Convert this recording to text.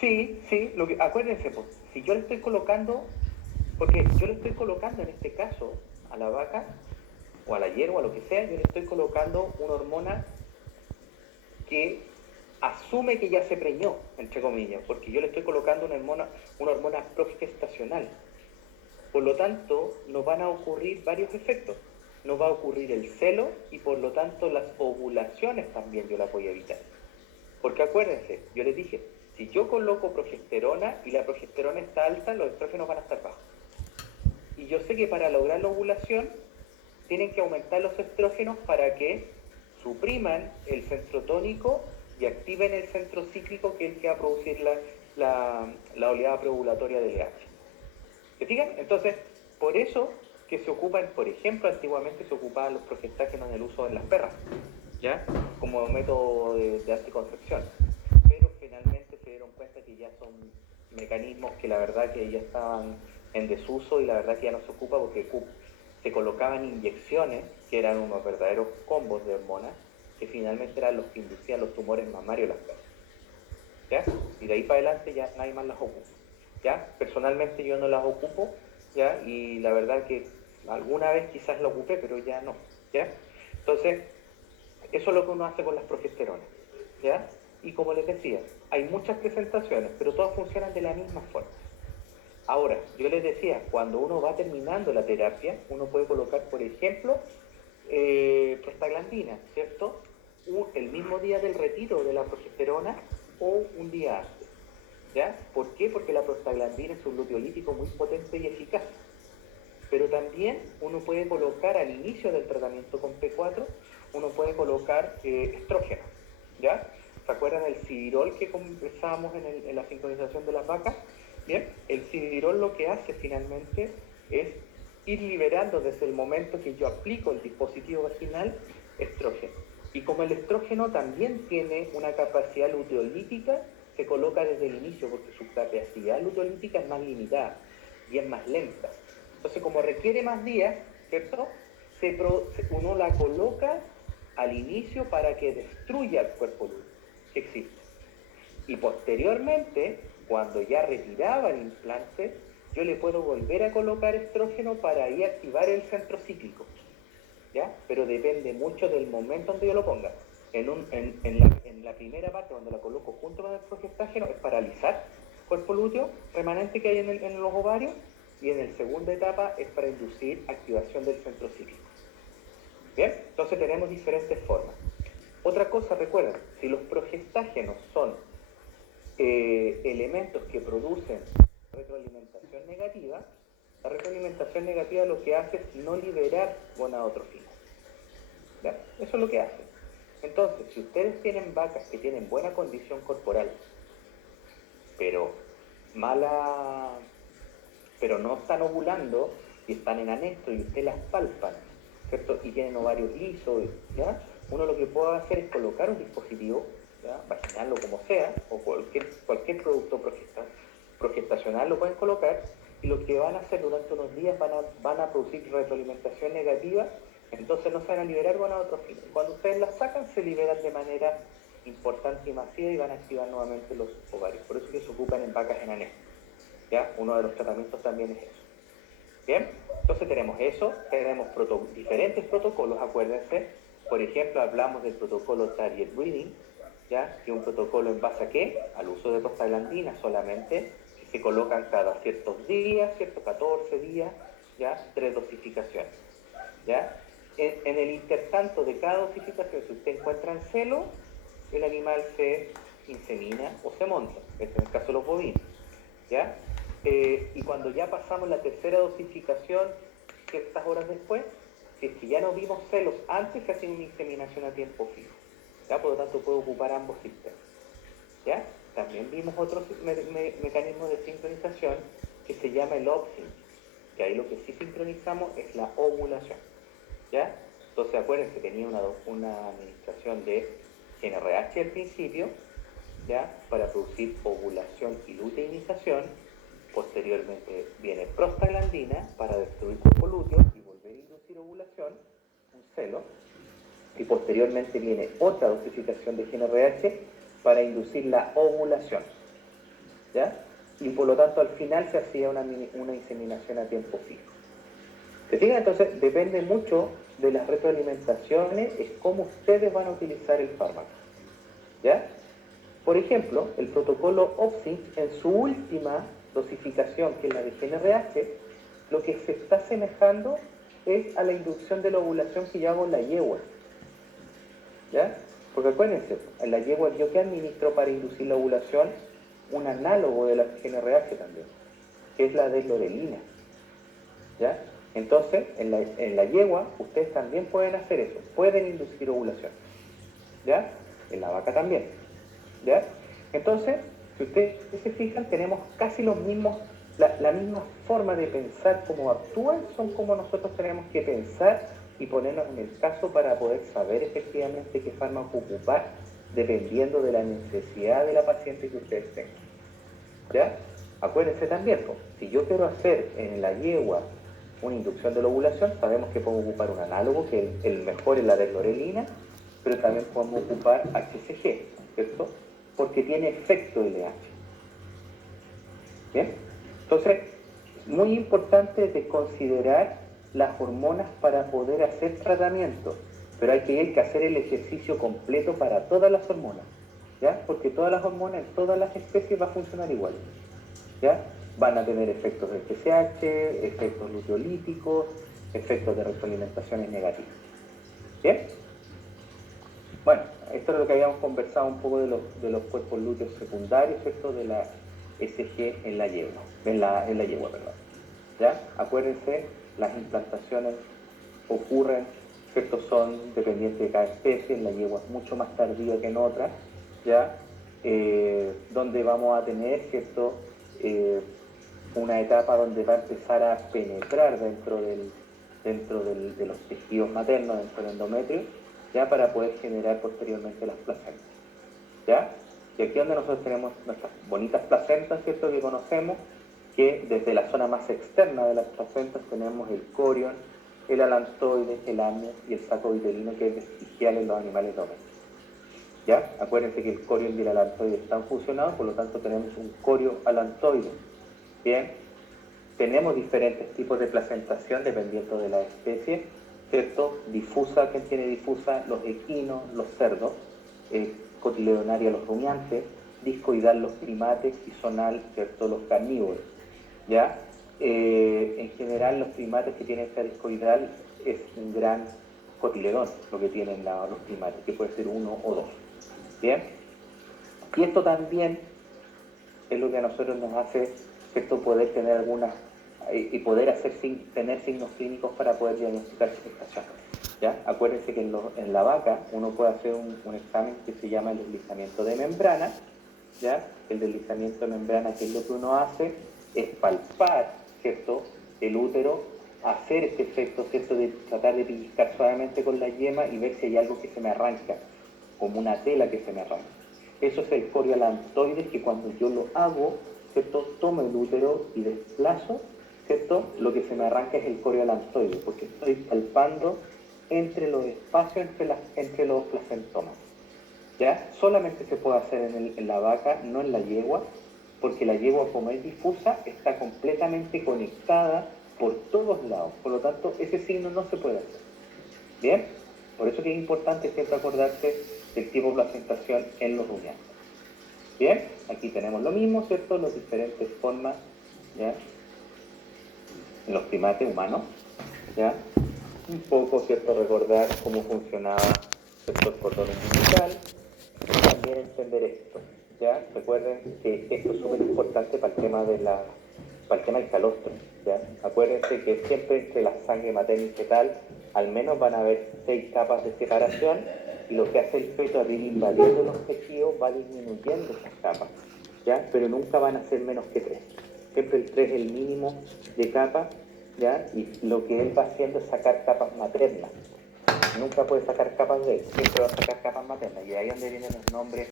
Sí. Acuérdense, pues, si yo le estoy colocando, porque yo le estoy colocando en este caso a la vaca o a la hierba, o a lo que sea, yo le estoy colocando una hormona que asume que ya se preñó, entre comillas, porque yo le estoy colocando una hormona progestacional. Por lo tanto, nos van a ocurrir varios efectos. Nos va a ocurrir el celo y por lo tanto las ovulaciones también yo las voy a evitar. Porque acuérdense, yo les dije, si yo coloco progesterona y la progesterona está alta, los estrógenos van a estar bajos. Y yo sé que para lograr la ovulación tienen que aumentar los estrógenos para que supriman el centro tónico y activen el centro cíclico, que es el que va a producir la oleada preovulatoria del LH. ¿Se fijan? Entonces, por eso que se ocupan, por ejemplo, antiguamente se ocupaban los progestágenos en el uso en las perras, ¿ya? Como método de anticoncepción. Pero finalmente se dieron cuenta que ya son mecanismos que la verdad que ya estaban en desuso y la verdad que ya no se ocupa porque se colocaban inyecciones que eran unos verdaderos combos de hormonas que finalmente eran los que inducían los tumores mamarios de las perras. ¿Ya? Y de ahí para adelante ya nadie más las ocupa. ¿Ya? Personalmente yo no las ocupo, ¿ya? Y la verdad que alguna vez quizás la ocupé, pero ya no, ¿ya? Entonces, eso es lo que uno hace con las progesteronas, ¿ya? Y como les decía, hay muchas presentaciones, pero todas funcionan de la misma forma. Ahora, yo les decía, cuando uno va terminando la terapia, uno puede colocar, por ejemplo, prostaglandina, ¿cierto? El mismo día del retiro de la progesterona o un día antes. ¿Ya? ¿Por qué? Porque la prostaglandina es un luteolítico muy potente y eficaz. Pero también uno puede colocar al inicio del tratamiento con P4, uno puede colocar estrógeno. ¿Ya? ¿Se acuerdan del cidirol que conversábamos en la sincronización de las vacas? Bien, el cidirol lo que hace finalmente es ir liberando desde el momento que yo aplico el dispositivo vaginal estrógeno. Y como el estrógeno también tiene una capacidad luteolítica, se coloca desde el inicio porque su capacidad luteolítica es más limitada y es más lenta. Entonces, como requiere más días, ¿cierto? Uno la coloca al inicio para que destruya el cuerpo lúteo que existe. Y posteriormente, cuando ya retiraba el implante, yo le puedo volver a colocar estrógeno para ahí activar el centro cíclico. ¿Ya? Pero depende mucho del momento donde yo lo ponga. En la primera parte, donde la coloco junto con el progestágeno, es paralizar el cuerpo lúteo remanente que hay en los ovarios, y en la segunda etapa es para inducir activación del centro cíclico. Bien, entonces tenemos diferentes formas. Otra cosa, recuerden, si los progestágenos son elementos que producen retroalimentación negativa, la retroalimentación negativa lo que hace es no liberar gonadotrofina. ¿Ya? Eso es lo que hace. Entonces, si ustedes tienen vacas que tienen buena condición corporal, pero no están ovulando y están en anestro y usted las palpan, ¿cierto? Y tienen ovarios lisos, ¿ya? Uno lo que puede hacer es colocar un dispositivo, ¿ya? Vaginal o como sea, o cualquier producto progestacional lo pueden colocar, y lo que van a hacer durante unos días van a producir retroalimentación negativa, entonces no se van a liberar gonadotrofina. Cuando ustedes las sacan, se liberan de manera importante y masiva y van a activar nuevamente los ovarios. Por eso es que se ocupan en vacas en anestro. ¿Ya? Uno de los tratamientos también es eso. Bien, entonces tenemos eso, tenemos diferentes protocolos, acuérdense. Por ejemplo, hablamos del protocolo Target Breeding, ¿ya? Que es un protocolo en base a ¿qué? Al uso de prostaglandina solamente, que se colocan cada ciertos días, ¿cierto? 14 días, ¿ya? 3 dosificaciones, ¿ya? En el intertanto de cada dosificación, si usted encuentra en celo, el animal se insemina o se monta, este es el caso de los bovinos, ¿ya? Y cuando ya pasamos la tercera dosificación, ciertas horas después, si es que ya no vimos celos antes, se hace una inseminación a tiempo fijo, ¿ya? Por lo tanto puede ocupar ambos sistemas, ¿ya? También vimos otro mecanismo de sincronización que se llama el OpSync, que ahí lo que sí sincronizamos es la ovulación, ¿ya? Entonces acuérdense, tenía una administración de GnRH al principio, ¿ya? Para producir ovulación y luteinización. Posteriormente viene prostaglandina para destruir cuerpo lúteo y volver a inducir ovulación, un celo. Y posteriormente viene otra dosificación de GnRH para inducir la ovulación. ¿ya? Y por lo tanto al final se hacía una inseminación a tiempo fijo. ¿Se fijan? Entonces depende mucho de las retroalimentaciones, es cómo ustedes van a utilizar el fármaco, ¿ya? Por ejemplo, el protocolo OPSINC en su última dosificación, que es la de GnRH, lo que se está asemejando es a la inducción de la ovulación que yo hago en la yegua, ¿ya? Porque acuérdense, en la yegua yo que administro para inducir la ovulación un análogo de la GnRH también, que es la deglorelina, ¿ya? Entonces, en la yegua, ustedes también pueden hacer eso, pueden inducir ovulación, ¿ya? En la vaca también, ¿ya? Entonces, si ustedes se fijan, tenemos casi los mismos, la misma forma de pensar cómo actúan, son como nosotros tenemos que pensar y ponernos en el caso para poder saber efectivamente qué fármaco ocupar, dependiendo de la necesidad de la paciente que ustedes tengan, ¿ya? Acuérdense también, pues, si yo quiero hacer en la yegua una inducción de la ovulación, sabemos que podemos ocupar un análogo, que el mejor es la deglorelina, pero también podemos ocupar HCG, ¿cierto? Porque tiene efecto LH. ¿Bien? Entonces, es muy importante de considerar las hormonas para poder hacer tratamiento, pero hay que hacer el ejercicio completo para todas las hormonas, ¿ya? Porque todas las hormonas en todas las especies va a funcionar igual, ¿ya? Van a tener efectos del TSH, efectos luteolíticos, efectos de retroalimentaciones negativas. ¿Bien? Bueno, esto es lo que habíamos conversado un poco de los cuerpos lúteos secundarios, ¿cierto? De la SG en la yegua, perdón. ¿Ya? Acuérdense, las implantaciones ocurren, ¿cierto? Son dependientes de cada especie, en la yegua es mucho más tardía que en otras, ¿ya? Donde vamos a tener, ¿cierto? Una etapa donde va a empezar a penetrar dentro de los tejidos maternos, dentro del endometrio, ya para poder generar posteriormente las placentas, ¿ya? Y aquí donde nosotros tenemos nuestras bonitas placentas, ¿cierto? Que conocemos, que desde la zona más externa de las placentas tenemos el corion, el alantoide, el amnios y el saco vitelino, que es vestigial en los animales domésticos, ¿ya? Acuérdense que el corion y el alantoide están fusionados, por lo tanto tenemos un corio-alantoide. Bien, tenemos diferentes tipos de placentación dependiendo de la especie, ¿cierto? Difusa, ¿quién tiene difusa? Los equinos, los cerdos, cotiledonaria los rumiantes, discoidal los primates y zonal, ¿cierto? Los carnívoros, ¿ya? En general los primates que tienen esta discoidal es un gran cotiledón, lo que tienen los primates, que puede ser uno o dos, ¿bien? Y esto también es lo que a nosotros nos hace, ¿cierto? Poder tener algunas y poder tener signos clínicos para poder diagnosticar gestación, ¿ya? Acuérdense que en la vaca uno puede hacer un examen que se llama el deslizamiento de membrana, ¿ya? El deslizamiento de membrana, que es lo que uno hace, es palpar, ¿cierto? El útero, hacer este efecto, ¿cierto? De tratar de pellizcar suavemente con la yema y ver si hay algo que se me arranca, como una tela que se me arranca. Eso es el coriolantoides, que cuando yo lo hago, ¿cierto? Tomo el útero y desplazo, ¿cierto? Lo que se me arranca es el coriolantoide, porque estoy palpando entre los espacios entre los placentomas, ¿ya? Solamente se puede hacer en la vaca, no en la yegua, porque la yegua, como es difusa, está completamente conectada por todos lados, por lo tanto ese signo no se puede hacer, ¿bien? Por eso que es importante siempre acordarse del tipo de placentación en los rumiantes. Bien, aquí tenemos lo mismo, ¿cierto? Las diferentes formas, ¿ya? En los primates humanos, ¿ya? Un poco, ¿cierto? Recordar cómo funcionaba, ¿cierto? El cordón umbilical, y también entender esto, ¿ya? Recuerden que esto es súper importante para el tema para el tema del calostro, ¿ya? Acuérdense que siempre entre la sangre materna y fetal al menos van a haber 6 capas de separación, y lo que hace el feto al ir invadiendo los tejidos va disminuyendo esas capas, ¿ya? Pero nunca van a ser menos que 3. Siempre el 3 es el mínimo de capas, ¿ya? Y lo que él va haciendo es sacar capas maternas. Nunca puede sacar capas de él, siempre va a sacar capas maternas, y ahí es donde vienen los nombres